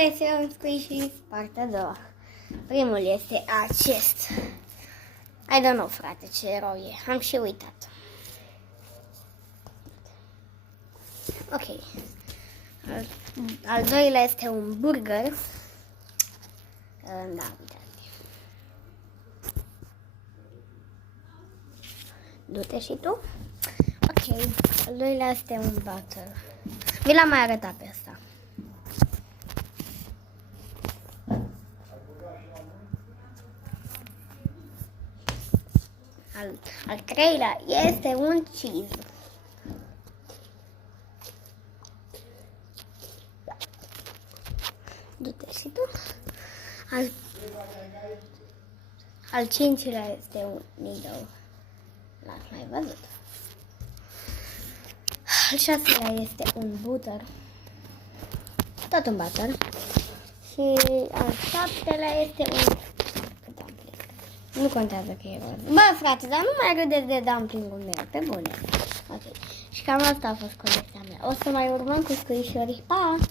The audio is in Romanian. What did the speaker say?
este un squishy partea a doua. Primul este acest. I don't know, frate, ce erou e. Am și uitat. Ok. Al doilea este un burger. Da, uitați. Du-te și tu. Ok. Al doilea este un butter. Vi l-am mai arătat pe ăsta. Al treilea este un cheese. Du-te și tu. Al cincilea este un noodle. L-ați mai văzut. Al șaselea este un butter. Tot un butter. Și al șaptelea este un dumpling. Nu contează că e roz. Bă, frate, dar nu mai râdeți de dumplingul meu, pe bune. Ok. Și cam asta a fost colecția mea. O să mai urmăm cu squishy-uri. Pa!